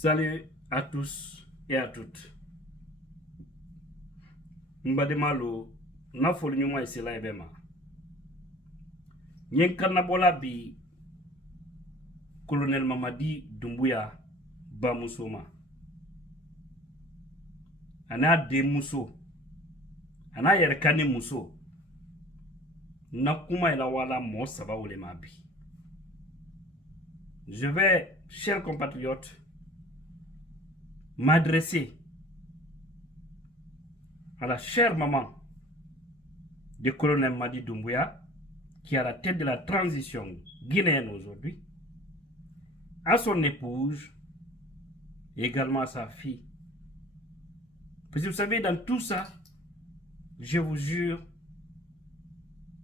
Salut à tous et à toutes. Mbademalo, na foli nyuma isela ebema. Nyenkana bola bi Colonel Mamadi Doumbouya Bamusoma. Ana de muso. Ana yerkani muso. Na kuma ila wala mo saba wole mabi. Je vais, chers compatriotes, m'adresser à la chère maman du colonel Mamadi Doumbouya, qui est à la tête de la transition guinéenne aujourd'hui, à son épouse et également à sa fille. Parce que vous savez, dans tout ça, je vous jure,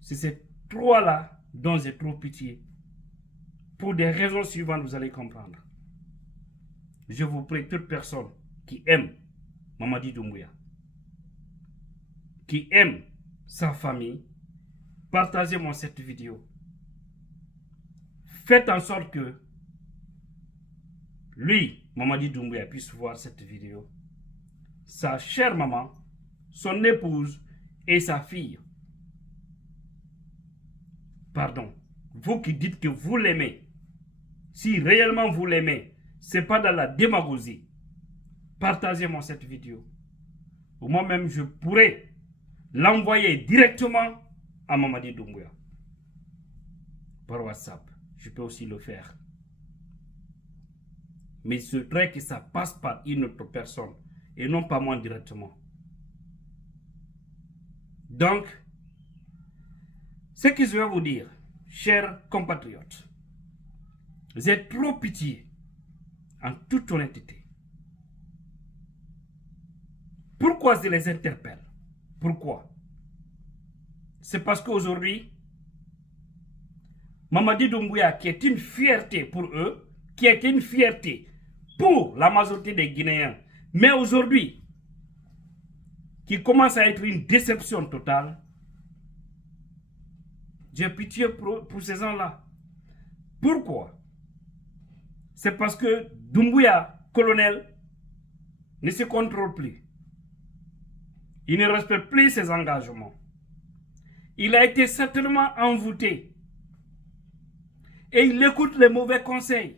c'est ces trois-là dont j'ai trop pitié. Pour des raisons suivantes, vous allez comprendre. Je vous prie, toute personne qui aime Mamadi Doumbouya, qui aime sa famille, partagez-moi cette vidéo. Faites en sorte que lui, Mamadi Doumbouya, puisse voir cette vidéo. Sa chère maman, son épouse et sa fille. Pardon, vous qui dites que vous l'aimez, si réellement vous l'aimez, ce n'est pas dans la démagogie. Partagez-moi cette vidéo. Moi-même, je pourrais l'envoyer directement à Mamadi Doumbouya. Par WhatsApp. Je peux aussi le faire. Mais ce trait que ça passe par une autre personne et non pas moi directement. Donc, ce que je vais vous dire, chers compatriotes, j'ai trop pitié, en toute honnêteté. Pourquoi je les interpelle? Pourquoi? C'est parce qu'aujourd'hui, Mamadi Doumbouya, qui est une fierté pour eux, qui est une fierté pour la majorité des Guinéens, mais aujourd'hui, qui commence à être une déception totale, j'ai pitié pour ces gens-là. Pourquoi? C'est parce que Doumbouya, colonel, ne se contrôle plus. Il ne respecte plus ses engagements. Il a été certainement envoûté. Et il écoute les mauvais conseils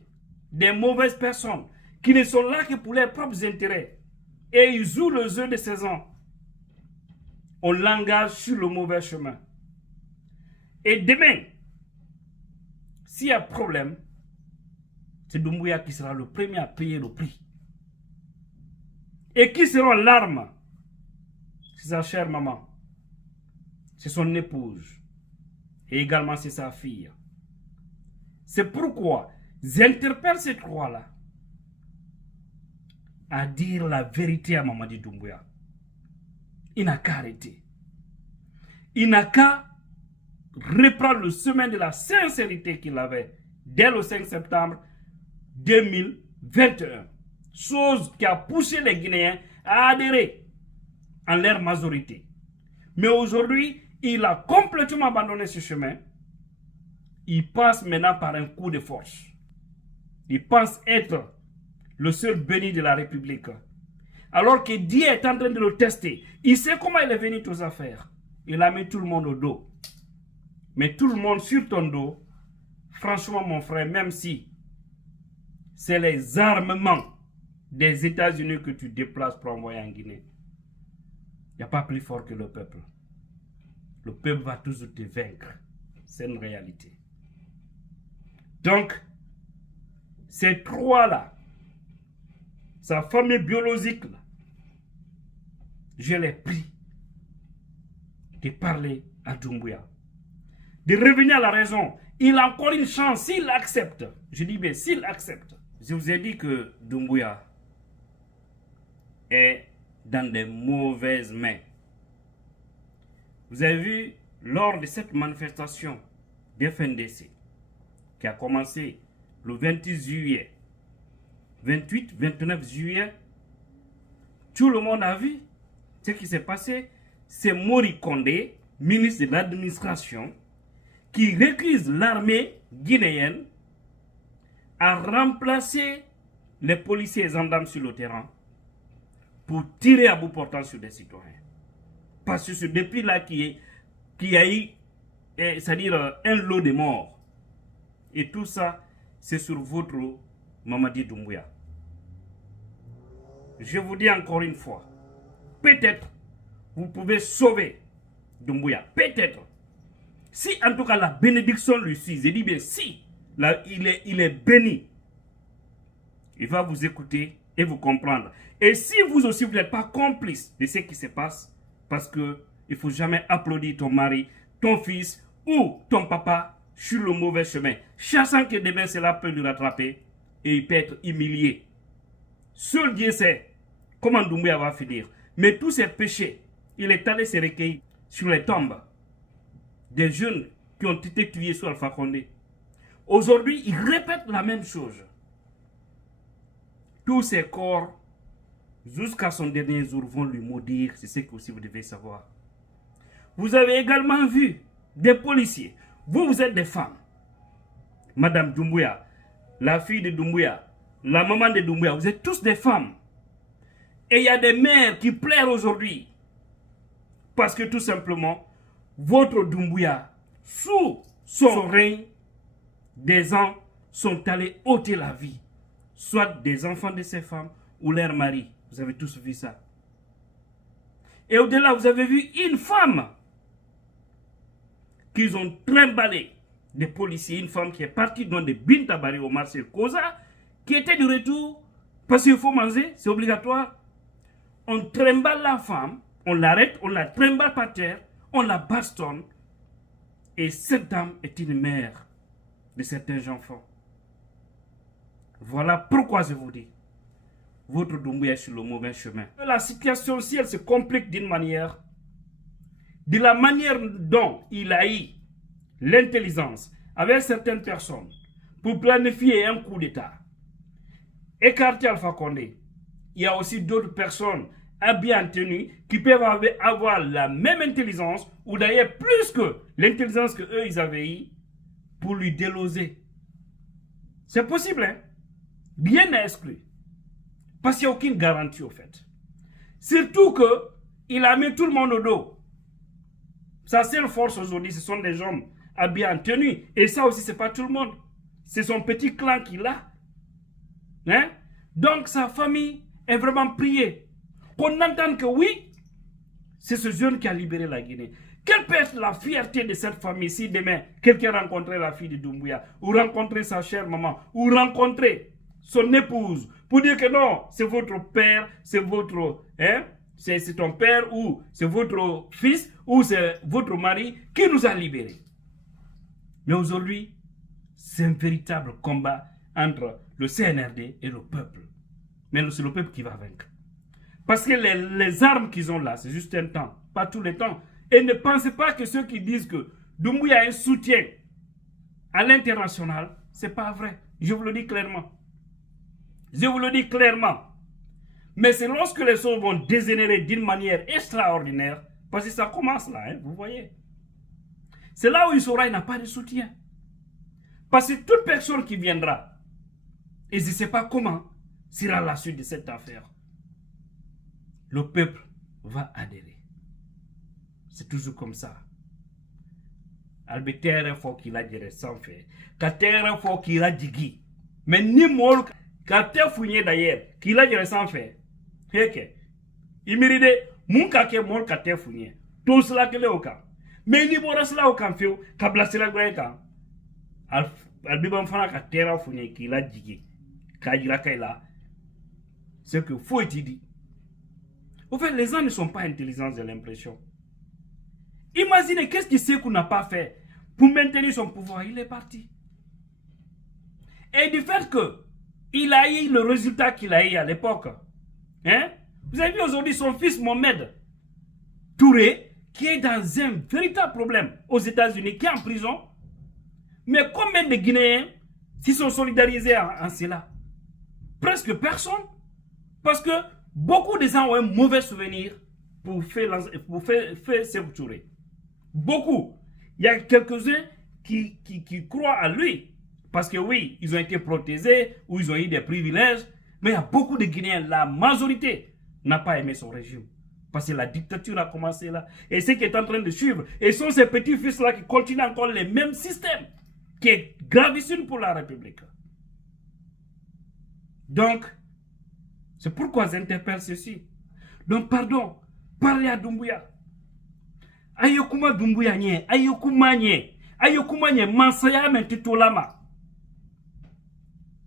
des mauvaises personnes qui ne sont là que pour leurs propres intérêts. Et il joue le jeu de 16 ans. On l'engage sur le mauvais chemin. Et demain, s'il y a problème, c'est Doumbouya qui sera le premier à payer le prix. Et qui sera l'arme? C'est sa chère maman. C'est son épouse. Et également c'est sa fille. C'est pourquoi j'interpelle ces trois-là à dire la vérité à Mamadi Doumbouya. Il n'a qu'à arrêter. Il n'a qu'à reprendre le chemin de la sincérité qu'il avait dès le 5 septembre 2021. Chose qui a poussé les Guinéens à adhérer en leur majorité. Mais aujourd'hui, il a complètement abandonné ce chemin. Il passe maintenant par un coup de force. Il pense être le seul béni de la République. Alors que Dieu est en train de le tester. Il sait comment il est venu aux affaires. Il a mis tout le monde au dos. Mais tout le monde sur ton dos, franchement mon frère, même si c'est les armements des États-Unis que tu déplaces pour envoyer en Guinée, il n'y a pas plus fort que le peuple. Le peuple va toujours te vaincre. C'est une réalité. Donc, ces trois-là, sa famille biologique, là, je les prie de parler à Doumbouya, de revenir à la raison. Il a encore une chance s'il accepte. Je dis bien s'il accepte. Je vous ai dit que Doumbouya est dans des mauvaises mains. Vous avez vu, lors de cette manifestation des FNDC, qui a commencé le 26 juillet, 28, 29 juillet, tout le monde a vu ce qui s'est passé. C'est Mori Kondé, ministre de l'administration, qui récuse l'armée guinéenne à remplacer les policiers et les gendarmes sur le terrain pour tirer à bout portant sur des citoyens. Parce que depuis là qu'il y a eu, c'est-à-dire un lot de morts. Et tout ça, c'est sur votre Mamadi Doumbouya. Je vous dis encore une fois, peut-être vous pouvez sauver Doumbouya. Peut-être. Si en tout cas la bénédiction lui suit, je dis bien si, là, il est béni, il va vous écouter et vous comprendre. Et si vous aussi vous n'êtes pas complice de ce qui se passe, parce que il ne faut jamais applaudir ton mari, ton fils ou ton papa sur le mauvais chemin, sachant que demain cela peut lui rattraper et il peut être humilié. Seul Dieu sait comment Doumbouya va finir. Mais tous ces péchés, il est allé se recueillir sur les tombes des jeunes qui ont été tués sur Alpha Condé. Aujourd'hui, il répète la même chose. Tous ces corps, jusqu'à son dernier jour, vont lui maudire. C'est ce que aussi vous devez savoir. Vous avez également vu des policiers. Vous êtes des femmes. Madame Doumbouya, la fille de Doumbouya, la maman de Doumbouya, vous êtes tous des femmes. Et il y a des mères qui pleurent aujourd'hui. Parce que tout simplement, votre Doumbouya, sous son règne, des gens sont allés ôter la vie. Soit des enfants de ces femmes ou leurs maris. Vous avez tous vu ça. Et au-delà, vous avez vu une femme qu'ils ont trimballé des policiers. Une femme qui est partie dans des Bintabari au marché Koza, qui était de retour parce qu'il faut manger, c'est obligatoire. On trimballe la femme, on l'arrête, on la trimballe par terre, on la bastonne. Et cette dame est une mère de certains enfants. Voilà pourquoi je vous dis, votre Doumbouya est sur le mauvais chemin. La situation, si elle se complique d'une manière, de la manière dont il a eu l'intelligence avec certaines personnes pour planifier un coup d'État, écarter Alpha Condé, il y a aussi d'autres personnes bien en tenue qui peuvent avoir la même intelligence ou d'ailleurs plus que l'intelligence que eux ils avaient eu pour lui déloger. C'est possible, hein? Bien exclu. Parce qu'il n'y a aucune garantie au fait. Surtout qu'il a mis tout le monde au dos. Sa seule force aujourd'hui, ce sont des hommes habillés en tenue. Et ça aussi, ce n'est pas tout le monde. C'est son petit clan qu'il a. Hein? Donc sa famille est vraiment priée. Qu'on entende que oui, c'est ce jeune qui a libéré la Guinée. Quelle peut être la fierté de cette famille si demain quelqu'un rencontrait la fille de Doumbouya, ou rencontrait sa chère maman, ou rencontrait son épouse, pour dire que non, c'est votre père, c'est votre, hein, c'est ton père, ou c'est votre fils, ou c'est votre mari qui nous a libérés. Mais aujourd'hui, c'est un véritable combat entre le CNRD et le peuple. Mais c'est le peuple qui va vaincre. Parce que les armes qu'ils ont là, c'est juste un temps, pas tous les temps. Et ne pensez pas que ceux qui disent que Doumbouya a un soutien à l'international, c'est pas vrai. Je vous le dis clairement. Je vous le dis clairement. Mais c'est lorsque les choses vont dégénérer d'une manière extraordinaire, parce que ça commence là, hein, vous voyez. C'est là où il saura qu'il n'a pas de soutien. Parce que toute personne qui viendra, et je ne sais pas comment, sera la suite de cette affaire. Le peuple va adhérer. C'est toujours comme ça. Albert faut qu'il a dit sans faire. Quand faut qu'il a dit. Mais ni mol, quand tu fouillé d'ailleurs, qu'il a dit sans faire. Heke. Il mérite mon kake mol quand tu fouillé. Tout cela que le au camp. Mais ni bon cela au camp fait, kablasila goyeka. Albibam fana ka terra fouillé qu'il a dit. Kajira kaila. C'est que faut être dit. Au fait, les gens ne sont pas intelligents, j'ai l'impression. Imaginez qu'est-ce qu'il sait qu'on n'a pas fait pour maintenir son pouvoir. Il est parti. Et du fait qu'il a eu le résultat qu'il a eu à l'époque. Hein? Vous avez vu aujourd'hui son fils Mohamed Touré, qui est dans un véritable problème aux États-Unis, qui est en prison. Mais combien de Guinéens s'y sont solidarisés en cela? Presque personne. Parce que beaucoup de gens ont un mauvais souvenir pour faire Sékou Touré. Beaucoup. Il y a quelques-uns qui croient à lui. Parce que oui, ils ont été protégés ou ils ont eu des privilèges. Mais il y a beaucoup de Guinéens, la majorité n'a pas aimé son régime. Parce que la dictature a commencé là. Et ce qui est en train de suivre, et sont ces petits-fils-là qui continuent encore les mêmes systèmes, qui est gravissime pour la République. Donc, c'est pourquoi j'interpelle ceci. Donc, pardon, parlez à Doumbouya. Ayokuma Doumbouya nye, ayokuma nye, mansaya mentitolama.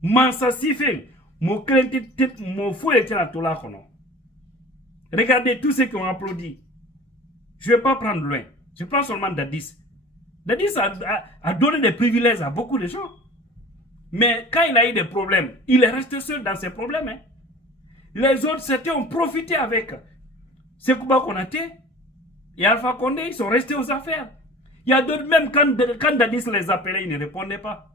Mansa sifen, mo klenti mo fou était la tola kono. Regardez tous ceux qui ont applaudi. Je ne vais pas prendre loin. Je prends seulement Dadis. Dadis a donné des privilèges à beaucoup de gens. Mais quand il a eu des problèmes, il est resté seul dans ses problèmes. Hein. Les autres, certains ont profité avec. Sekouba Konaté et Alpha Condé, ils sont restés aux affaires. Il y a d'autres, même quand Dadis les appelait, ils ne répondaient pas.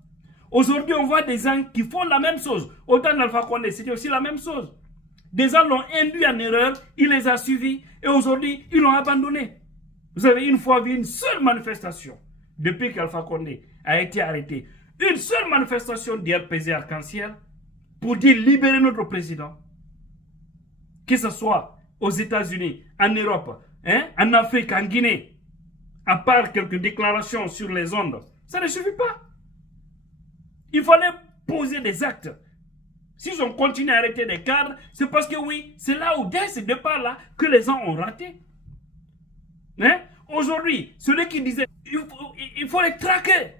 Aujourd'hui, on voit des gens qui font la même chose. Autant d'Alpha Condé, c'était aussi la même chose. Des gens l'ont induit en erreur, il les a suivis et aujourd'hui, ils l'ont abandonné. Vous avez une fois vu une seule manifestation depuis qu'Alpha Condé a été arrêté. Une seule manifestation d'IRPZ Arc-en-Ciel pour dire libérer notre président. Que ce soit aux États-Unis, en Europe, hein, en Afrique, en Guinée, à part quelques déclarations sur les ondes, ça ne suffit pas. Il fallait poser des actes. S'ils ont continué à arrêter des cadres, c'est parce que oui, c'est là où, dès ce départ-là, que les gens ont raté. Hein? Aujourd'hui, celui qui disait il faut les traquer.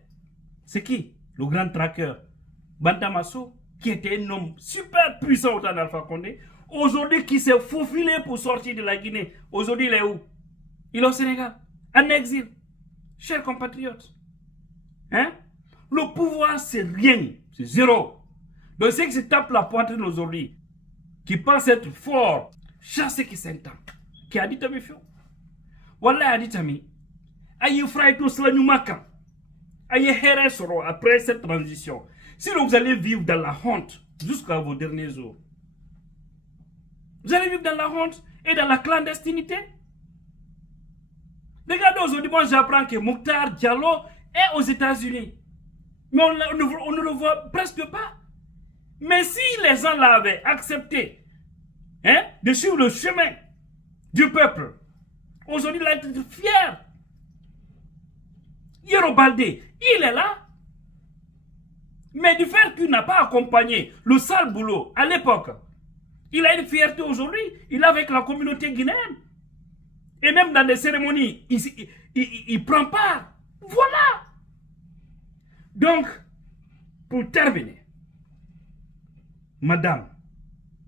C'est qui? Le grand traqueur Bantamasso, qui était un homme super puissant au temps d'Alpha Condé. Aujourd'hui, qui s'est faufilé pour sortir de la Guinée. Aujourd'hui, il est où? Il est au Sénégal, en exil. Chers compatriotes. Hein? Le pouvoir, c'est rien. C'est zéro. Donc, ceux qui se tapent la poitrine aujourd'hui, qui pensent être forts, chassez qui s'entend. Qui a dit Tami Fio? Voilà, a dit Tami. Aïe, frère, tout cela nous manque. Aïe, Here Soro, après cette transition. Sinon, vous allez vivre dans la honte jusqu'à vos derniers jours. Vous allez vivre dans la honte et dans la clandestinité. Regardez, aujourd'hui, moi, j'apprends que Mokhtar Diallo est aux États-Unis. Mais on ne le voit presque pas. Mais si les gens l'avaient accepté, hein, de suivre le chemin du peuple, aujourd'hui, il a été fier. Yoro Baldé, il est là. Mais du fait qu'il n'a pas accompagné le sale boulot à l'époque, il a une fierté aujourd'hui. Il est avec la communauté guinéenne. Et même dans des cérémonies, il prend part. Voilà. Donc, pour terminer, Madame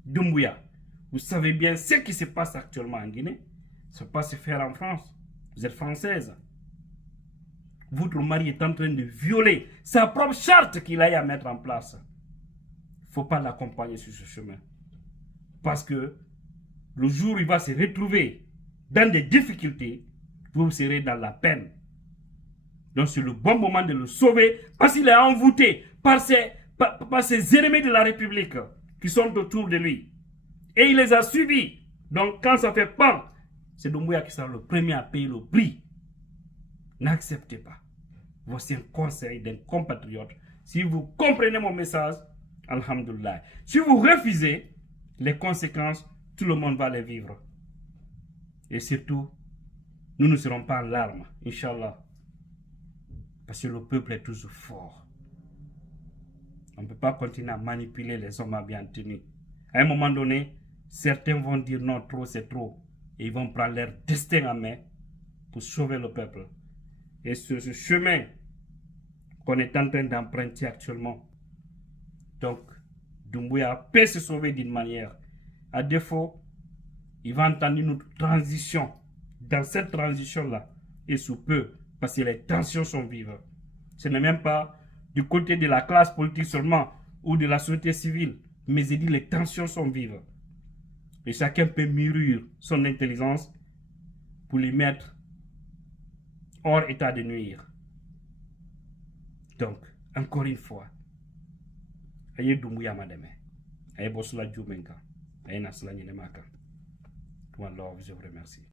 Doumbouya, vous savez bien ce qui se passe actuellement en Guinée. Ça ne peut pas se faire en France. Vous êtes française. Votre mari est en train de violer sa propre charte qu'il a eu à mettre en place. Il ne faut pas l'accompagner sur ce chemin. Parce que le jour où il va se retrouver dans des difficultés, vous serez dans la peine. Donc c'est le bon moment de le sauver parce qu'il est envoûté par ses ennemis de la République qui sont autour de lui. Et il les a suivis. Donc quand ça fait pas, c'est Doumbouya qui sera le premier à payer le prix. N'acceptez pas. Voici un conseil d'un compatriote. Si vous comprenez mon message, alhamdoulilah. Si vous refusez, les conséquences, tout le monde va les vivre. Et surtout, nous ne serons pas en larmes, Inch'Allah. Parce que le peuple est toujours fort. On ne peut pas continuer à manipuler les hommes à bien tenus. À un moment donné, certains vont dire non, trop c'est trop. Et ils vont prendre leur destin en main pour sauver le peuple. Et sur ce chemin qu'on est en train d'emprunter actuellement, donc Doumbouya peut se sauver d'une manière. À défaut, il va entendre une transition. Dans cette transition-là, et sous peu, parce que les tensions sont vives. Ce n'est même pas du côté de la classe politique seulement ou de la société civile, mais il dit les tensions sont vives. Et chacun peut mûrir son intelligence pour les mettre hors état de nuire. Donc, encore une fois, ayez Doumbouya madame, ayez Bosula Djoumenka, ayez Nasla Nyenemaka. Tout alors, je vous remercie.